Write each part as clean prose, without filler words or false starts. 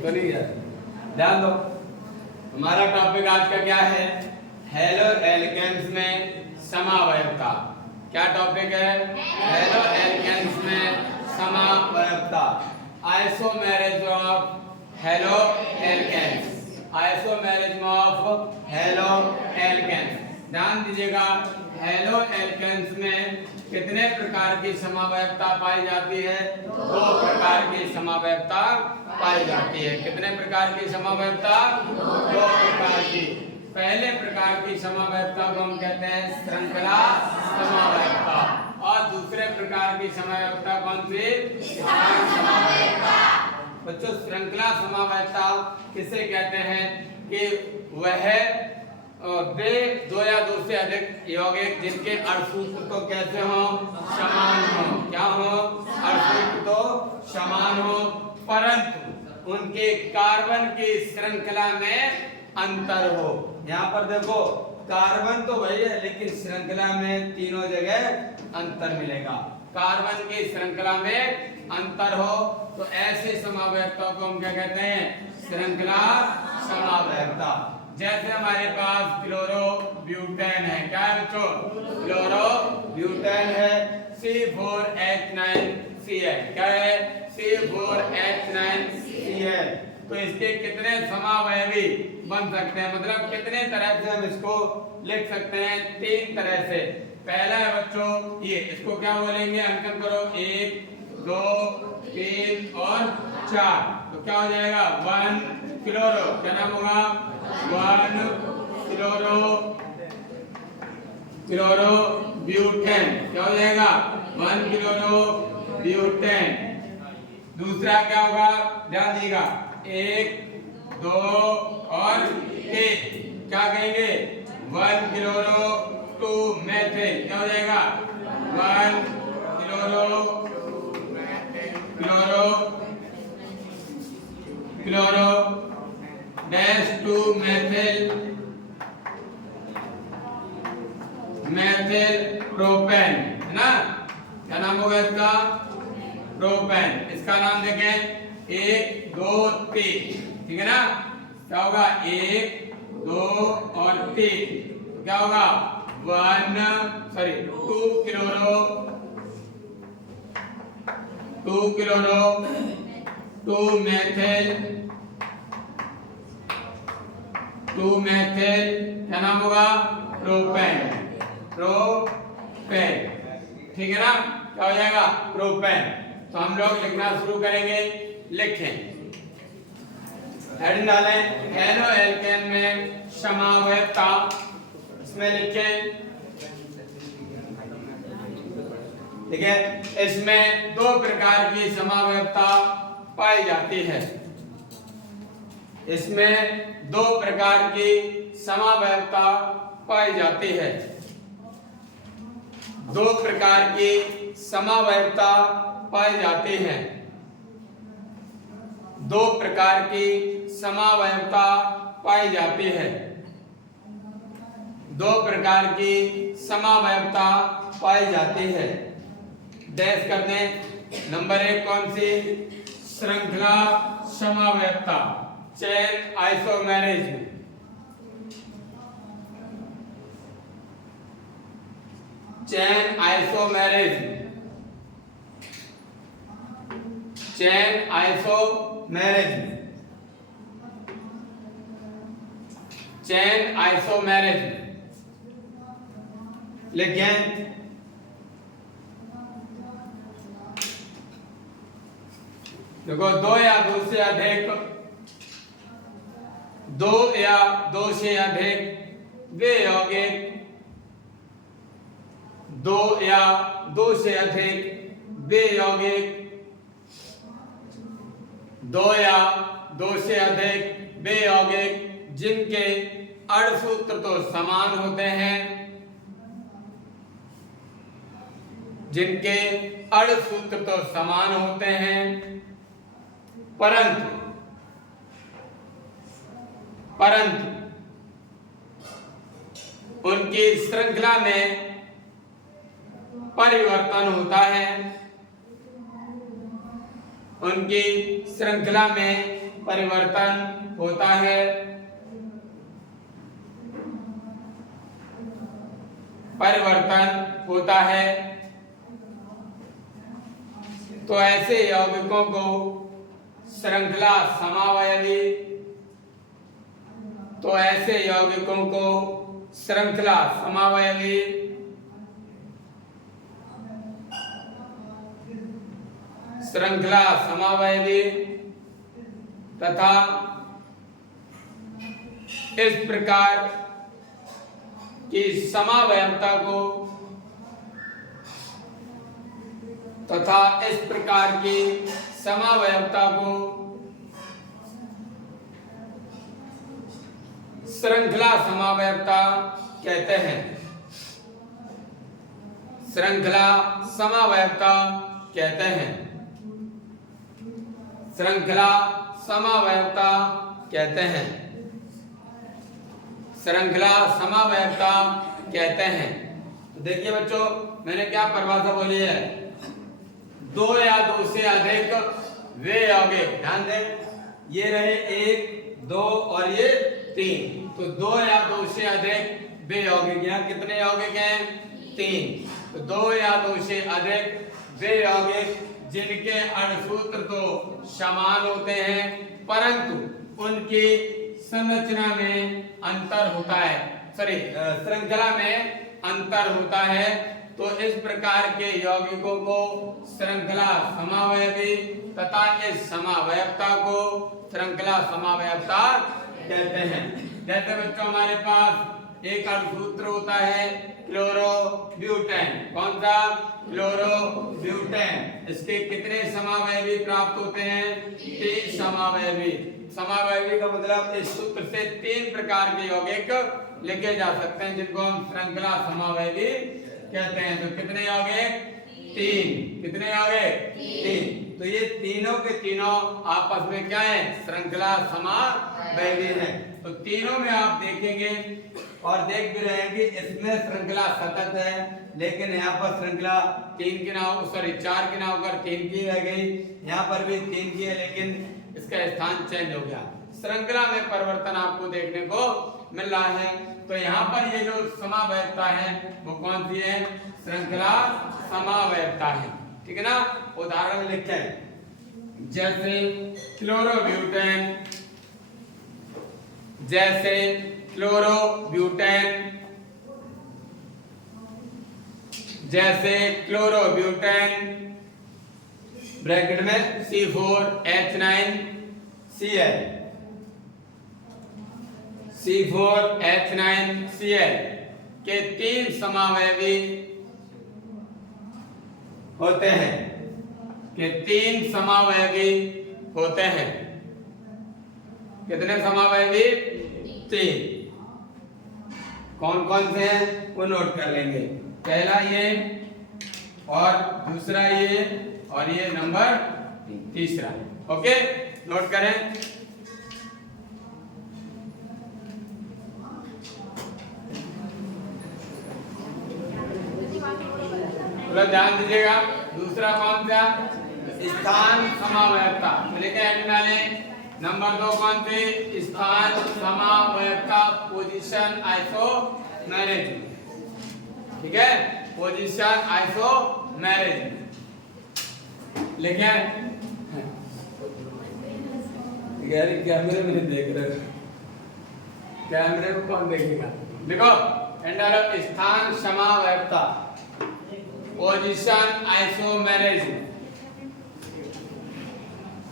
तो नहीं है। ध्यान दो, हमारा टॉपिक आज का क्या है? हेलो एल्केन्स में समावयवता। क्या टॉपिक है? हेलो एल्केन्स में समावयवता। Isomerism of haloalkanes. Isomerism of haloalkanes. ध्यान दीजिएगा, हेलो एल्केन्स में कितने प्रकार की समावयवता पाई जाती है? दो प्रकार की समावयवता पाई जाती है। कितने प्रकार की समावयवता? दो प्रकार की। पहले प्रकार की समावयवता को हम कहते हैं श्रृंखला समावयवता, और दूसरे प्रकार की समावयवता कौन सी? समावयवता। बच्चों, श्रृंखला समावयवता किसे कहते हैं? कि वह वे दो या दो से अधिक यौगिक जिनके अणुसूत्र तो कैसे हो? समान हो। क्या हो? अणुसूत्र तो समान हो, परंतु उनके कार्बन की श्रृंखला में अंतर हो। यहाँ पर देखो, कार्बन तो वही है, लेकिन श्रृंखला में तीनों जगह अंतर मिलेगा। कार्बन की श्रृंखला में अंतर हो तो ऐसे समावयवता को हम क्या कहते हैं? श्रृंखला समावयवता। जैसे हमारे पास क्लोरोब्यूटेन है। क्या है बच्चों? क्लोरोब्यूटेन है। C4H9Cl। क्या है? C4H9Cl। तो इसके कितने समावयवी बन सकते हैं? मतलब कितने तरह से हम इसको लिख सकते हैं? तीन तरह से। पहला है बच्चों ये, इसको क्या बोलेंगे? अंकन करो, 1 2 3 और 4। तो क्या हो जाएगा? 1 क्लोरो। क्या नाम होगा? 1 क्लोरोब्यूटेन। क्या हो जाएगा? 1 क्लोरोब्यूटेन। दूसरा क्या होगा? ध्यान दीजिएगा, 1 2 और 3। क्या कहेंगे? 1 क्लोरो 2 मेथिल। क्या हो जाएगा? 1 क्लोरो डैश 2 मेथिल प्रोपेन। है ना? क्या नाम होगा इसका? प्रोपेन। इसका नाम देखें, 1 2 3। ठीक है ना? क्या होगा? 1 2 और 3। क्या होगा? 2 क्लोरो 2 मेथिल। क्या नाम होगा? प्रोपेन। ठीक है ना? क्या हो जाएगा? प्रोपेन। तो हम लोग लिखना शुरू करेंगे। लिखें, हेडिंग डालें, हेलो एल्केन में समावयवता। इसमें लिखें, ठीक है, इसमें दो प्रकार की समावयवता पाई जाती है। इसमें दो प्रकार की समावयवता पाई जाती है। दो प्रकार की समावयवता पाई जाती है। दो प्रकार की समावयवता पाई जाती है। दो प्रकार की समावयवता पाई जाती है। डैश कर दें। नंबर 1 कौन सी? श्रृंखला समावयवता, chain isomerism. Chain isomerism. Chain isomerism. Chain isomerism लिखें। देखो, दो या दो से अधिक वे यौगिक, दो या दो से अधिक वे यौगिक, दो या दो से अधिक वे यौगिक जिनके अणुसूत्र तो समान होते हैं, जिनके अणुसूत्र तो समान होते हैं, परंतु उनकी श्रृंखला में परिवर्तन होता है। उनकी श्रृंखला में परिवर्तन होता है। परिवर्तन होता है। तो ऐसे यौगिकों को श्रृंखला समावयवी, तो ऐसे यौगिकों को श्रृंखला समावयवी श्रृंखला समावयवी तथा इस प्रकार की समावयवता को तथा इस प्रकार की समावयवता को श्रृंखला समावयवता कहते हैं। श्रृंखला समावयवता कहते हैं। श्रृंखला समावयवता कहते हैं। श्रृंखला समावयवता कहते हैं। तो देखिए बच्चों, मैंने क्या परिभाषा बोली है, दो या दो से अधिक वे यौगिक, ध्यान दें, ये रहे एक, दो और ये तीन, तो दो या दो से अधिक वे यौगिक, यहाँ कितने यौगिक हैं, तीन, तो दो या दो से अधिक वे यौगिक जिनके अणुसूत्र तो समान होते हैं परंतु उनकी संरचना में अंतर होता है, श्रृंखला में अंतर होता है। तो इस प्रकार के यौगिकों को श्रृंखला समावयवी तथा इस समावयवता को श्रृंखला समावयवता कहते हैं। जैसे बच्चों हमारे पास एक अणुसूत्र होता है क्लोरोब्यूटेन, कौन सा, क्लोरोब्यूटेन, इसके कितने समावयवी प्राप्त होते हैं, 3 समावयवी। समावयवी का मतलब इस सूत्र से 3 प्रकार के यौगिक लिखे जा सकते हैं जिनको हम श्रृंखला समावयवी कहते हैं। तो कितने यौगिक, 3, कितने यौगिक, 3, तो ये तीनों के तीनों आपस में क्या है, श्रृंखला समावयवी है। तो तीनों में आप देखेंगे और देख भी रहे हैं कि इसमें श्रृंखला सतत है, लेकिन यहाँ पर श्रृंखला 3 की ना हो, 4 की ना होकर 3 की रह गई, यहाँ पर भी 3 की है लेकिन इसका स्थान चेंज हो गया। श्रृंखला में परिवर्तन आपको देखने को मिल रहा है। तो यहाँ पर ये जो समावयवता है वो कौन सी है, श्रृंखला समावयवता है, ठीक है ना। उदाहरण लिखते हैं, जैसे क्लोरोब्यूटेन, जैसे क्लोरोब्यूटेन, जैसे क्लोरोब्यूटेन ब्रैकेट में C4H9Cl, C4H9Cl के 3 समावयवी होते हैं, के 3 समावयवी होते हैं। कितने समावयवी, 3। कौन कौन से हैं वो नोट कर लेंगे, पहला ये और दूसरा ये और ये नंबर तीसरा, ओके, नोट करें। तो ध्यान दीजिएगा, दूसरा कौन सा, स्थान समावयवता, लिखे एंड में। नंबर 2 कौन सी, स्थान समावयवता, पोजीशन आइसोमेरिज, ठीक है, पोजीशन आइसोमेरिज लिखे। कैमरे में देख रहे हो, कैमरे में कौन देखेगा, देखो एंड स्थान समावयवता, पोजीशन आइसोमेरिज,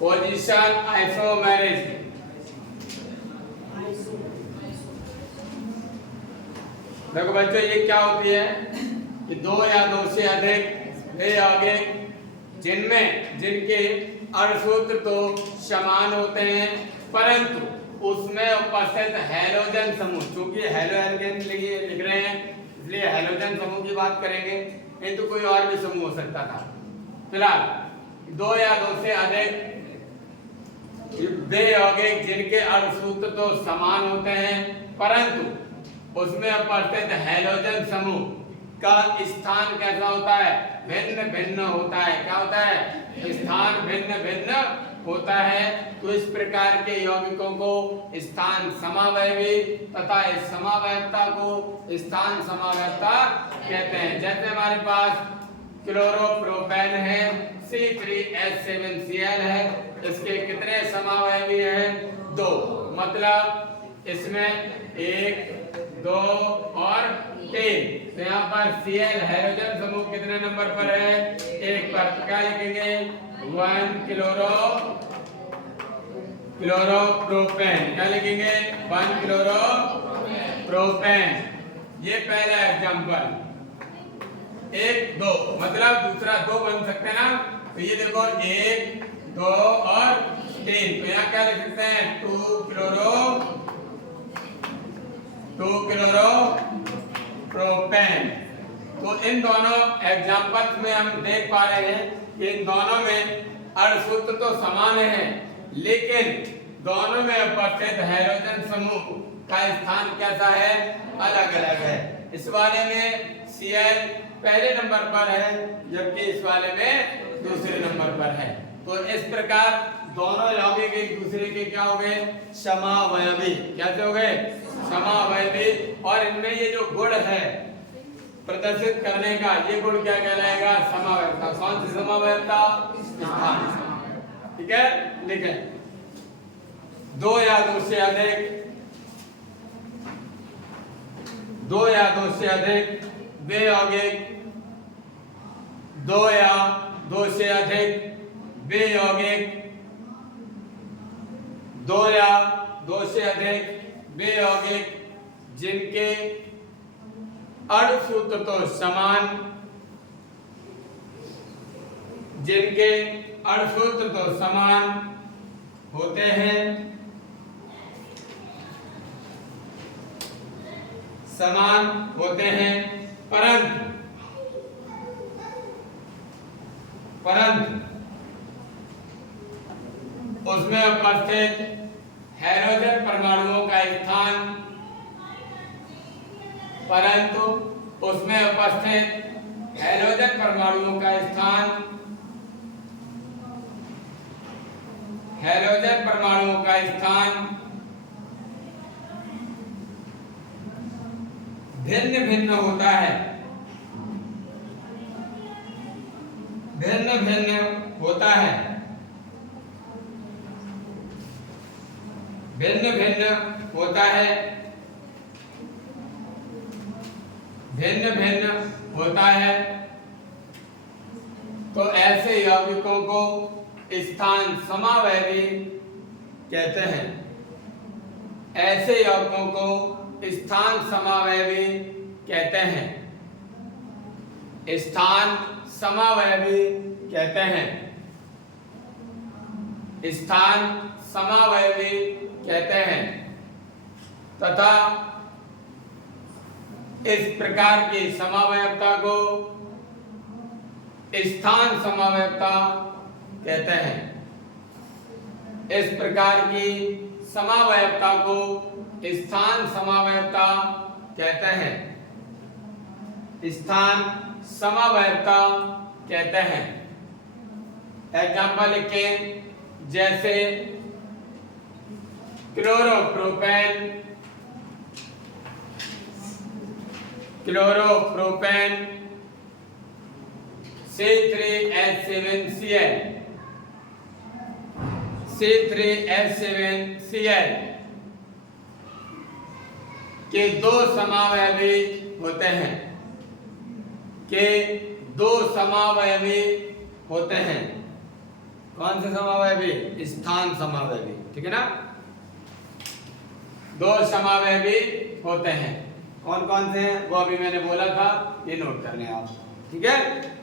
पोजीशन आइसोमेरिज। देखो बच्चों ये क्या होती है कि 2 या 2 से अधिक वे यौगिक जिनके अणुसूत्र तो समान होते हैं परंतु उसमें उपस्थित हैलोजन समूह, क्योंकि हैलो एल्केन लिख रहे हैं इसलिए हैलोजन समूह की बात करेंगे, नहीं तो कोई और भी समूह हो सकता था। फिलहाल 2 या 2 से अधिक वे यौगिक जिनके अणुसूत्र तो समान होते हैं परंतु उसमें उपस्थित हैलोजन समूह का स्थान कैसा होता है, भिन्न भिन्न होता है। क्या होता है, स्थान भिन्न भिन्न भिन्न होता है। तो इस प्रकार के यौगिकों को स्थान समावयवी तथा इस समावयवता को स्थान समावयवता कहते हैं। जैसे हमारे पास क्लोरोप्रोपेन है, C3H7Cl है, इसके कितने समावयवी हैं? 2। मतलब इसमें 1, 2 और 3। तो यहाँ पर Cl हाइड्रोजन समूह कितने नंबर पर है? 1 पर। तो क्या लिखेंगे? 1 क्लोरोप्रोपेन। क्या लिखेंगे? 1 क्लोरोप्रोपेन। ये पहला एग्जांपल। 1, 2 मतलब दूसरा 2 बन सकते हैं ना। तो ये देखो 1, 2 और 3। तो यहाँ क्या लिख सकते हैं? 2 क्लोरोप्रोपेन। तो इन दोनों एग्जांपल्स में हम देख पा रहे हैं कि इन दोनों में अणुसूत्र तो समान है, लेकिन दोनों में उपस्थित हाइड्रोजन समूह का स्थान कैसा है? अलग अलग है। इस वाले में Cl पहले नंबर पर है, जबकि इस वाले में दूसरे नंबर पर है। तो इस प्रकार दोनों यौगिक एक दूसरे के क्या हो गए? समावयवी। कैसे हो गए? समावयवी। और इनमें ये जो गुण है प्रदर्शित करने का, ये गुण क्या कहलाएगा? समावयवता। कौन सी समावयवता? स्थान। ठीक है, लिखें। 2 या 2 से अधिक वे यौगिक 2 या 2 से अधिक वे यौगिक 2 या 2 से अधिक वे यौगिक जिनके अणुसूत्र तो समान होते हैं, परंतु उसमें उपस्थित हाइड्रोजन परमाणुओं का स्थान भिन्न भिन्न होता है। तो ऐसे यौगिकों को स्थान समावयवी कहते हैं। स्थान समावयवी कहते हैं। तथा इस प्रकार की समावयवता को स्थान समावयवता कहते हैं। एग्जाम्पल लिखें। जैसे क्लोरोप्रोपेन C3H7Cl के 2 समावयवी होते हैं। कौन से समावयवी? स्थान समावयवी। ठीक है ना? 2 समावयवी होते हैं। कौन कौन से हैं वो अभी मैंने बोला था, ये नोट करने आप। ठीक है।